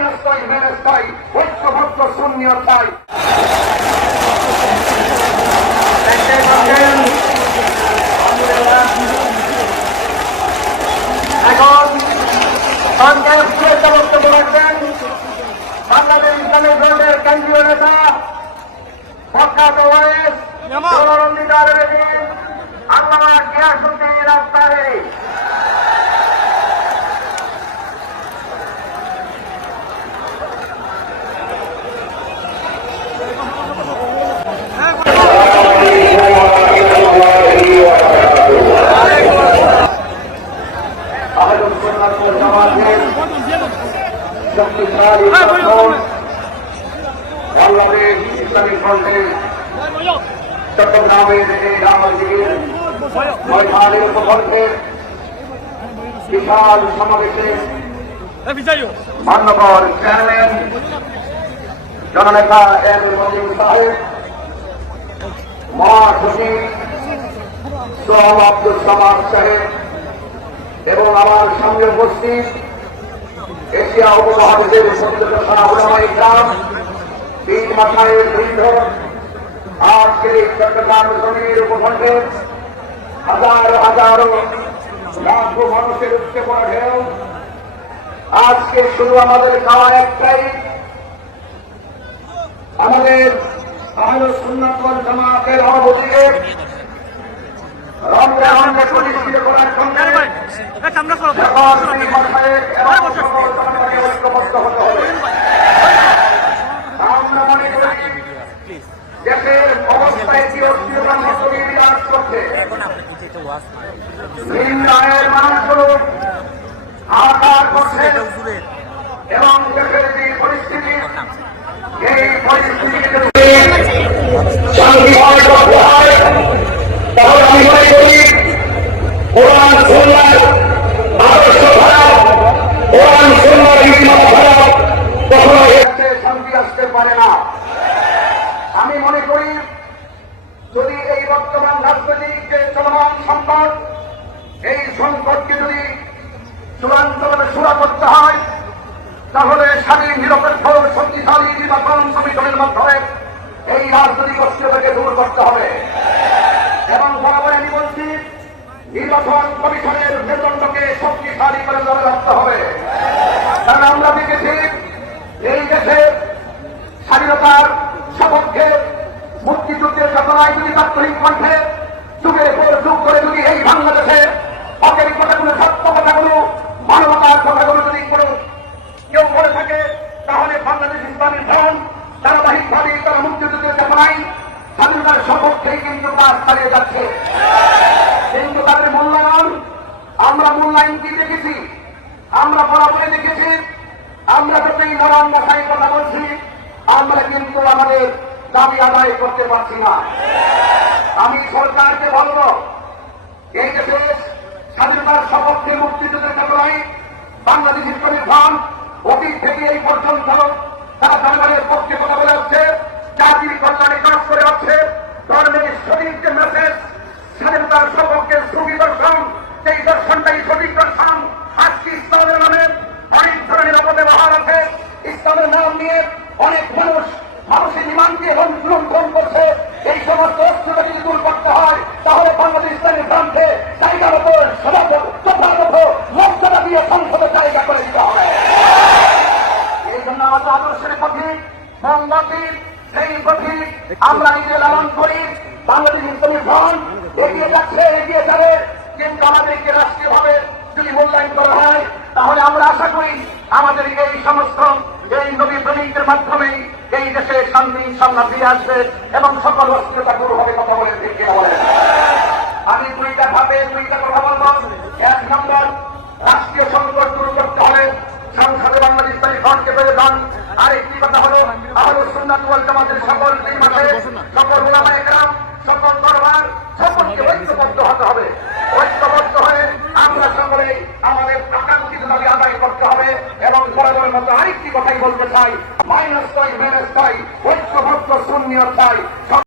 Minus চাই manage চাই ঐক্যবদ্ধ শূন্য চাই বাংলাদেশ ইসলামী ফ্রন্টের চট্টগ্রামের এই রামজির ময়দানের উপকণ্ঠে বিশাল সমাবেশে মান্যবর চেয়ারম্যান এবং আমার সঙ্গে উপস্থিত এশিয়া উপমহাদেশের ইসলাম তিন মাথায় বৃদ্ধ আজকের এই চট্টগ্রাম জমির উপখণ্ডে হাজার হাজারো লাখো মানুষের উঠতে পড়া ঢেউ। আজকে শুধু আমাদের খাওয়া একটাই। আমাদের আহল জামাতের অনুভূতিকে রমজানকে প্রতিষ্ঠিত করার সঙ্গে এখন এই মাথায় এবং সকল জনগণকে ঐক্যবদ্ধ হতে হবে। আমরা মনে করি দেশের অবস্থায় কি অস্থিরতা মতই বিরাজ করছে ভিন্ন আয়ের মানুষগুলো আকার করছে এবং দেশের যে পরিস্থিতি এই পরিস্থিতিতে তাহলে আমি মনে করি কোরআন সুন্নার পারে না। আমি মনে করি, যদি এই বর্তমান রাজনৈতিক যে চলমান সংকট এই সংকটকে যদি চূড়ান্তভাবে সুরা করতে হয়, তাহলে স্বাধীন, নিরপেক্ষ, শক্তিশালী নির্বাচন কমিশনের মাধ্যমে এই রাজনৈতিক অস্থিরতাকে দূর করতে হবে। এবং বরাবর আমি বলছি, নির্বাচন কমিশনের মেরুদণ্ডকে শক্তিশালী করে ধরে রাখতে হবে কারণ আমরা দেখেছি এই দেশে স্বাধীনতার সপক্ষে মুক্তিযুদ্ধের ঘটনায় যদি তাৎক্ষণিক কণ্ঠে যুগের পর যুগ করে যদি এই বাংলাদেশে হকের কথাগুলো সত্য কথাগুলো মানবতার কথাগুলো যদি কোনো কেউ করে থাকে তাহলে বাংলাদেশ ইসলামী ধন ধারাবাহিকভাবে তারা মুক্তিযুদ্ধের ঘটনায় স্বাধীনতার সপক্ষেই কিন্তু কাজ চালিয়ে যাচ্ছে। কিন্তু তাদের মূল্যায়ন, আমরা মূল্যায়ন কি দেখেছি? আমরা বরাবরে দেখেছি। আমরা যতই নরম ভাষায় কথা বলছি, আমরা কিন্তু আমাদের দাবি আদায় করতে পারছি না। আমি সরকারকে বলব, এই দেশে স্বাধীনতার সপক্ষে মুক্তিযুদ্ধের ঘটনায় বাংলাদেশ ইসলামের ভান, অতীত থেকে এই পর্যন্ত তারা জনগণের পক্ষে কথা বলে আসছে জাতির কল্যাণে কাজ করে আসছে ধর্মের সঠিক যে মেসেজ স্বাধীনতার সপক্ষে সুবিদর্শন সেই দর্শনটাই সঠিক দর্শন। আজকে ইসলামের নামে অনেক ধরনের অপব্যবহার আছে। ইসলামের নাম নিয়ে অনেক মানুষ মানুষের ইমানকে লুণ্ঠন করছে। এই সমস্ত অস্ত্রটা যদি দূর করতে হয়, তাহলে বাংলাদেশ ইসলামের প্রান্তে জায়গার উপর সমাজের আমরা নিজে লালন করি বাংলাদেশ ইসলামী ফ্রন্ট এগিয়ে যাচ্ছে, এগিয়ে যাবে। কিন্তু আমাদেরকে রাষ্ট্রীয়ভাবে যদি মূল্যায়ন করা হয়, তাহলে আমরা আশা করি আমাদের এই সমস্ত, এই নবী প্রেমিকদের মাধ্যমে এই দেশে শান্তি সামনা ফিরে আসবে এবং সকল অস্থিরতা দূর হবে কথা বলে দেখে বলেন আমি দুইটা ভাবে দুইটা কথা বলব। এক নম্বর, রাষ্ট্রীয় সংকট দূর করতে হবে সংসদে বাংলাদেশ ফ্রন্টকে পেয়ে যান আর একটি কথা হলো আহলে সুন্নাত ওয়াল জামাতের সকল সকল সকল দরবার সকলকে ঐক্যবদ্ধ হতে হবে। ঐক্যবদ্ধ হয়ে আমরা আমাদের আকাঙ্ক্ষিত দাবি আদায় করতে হবে এবং বরাবরের মতো আরেকটি কথাই বলতে চাই, মাইনাস ছয় মাইনাস ছয়, ঐক্যবদ্ধ শূন্য চাই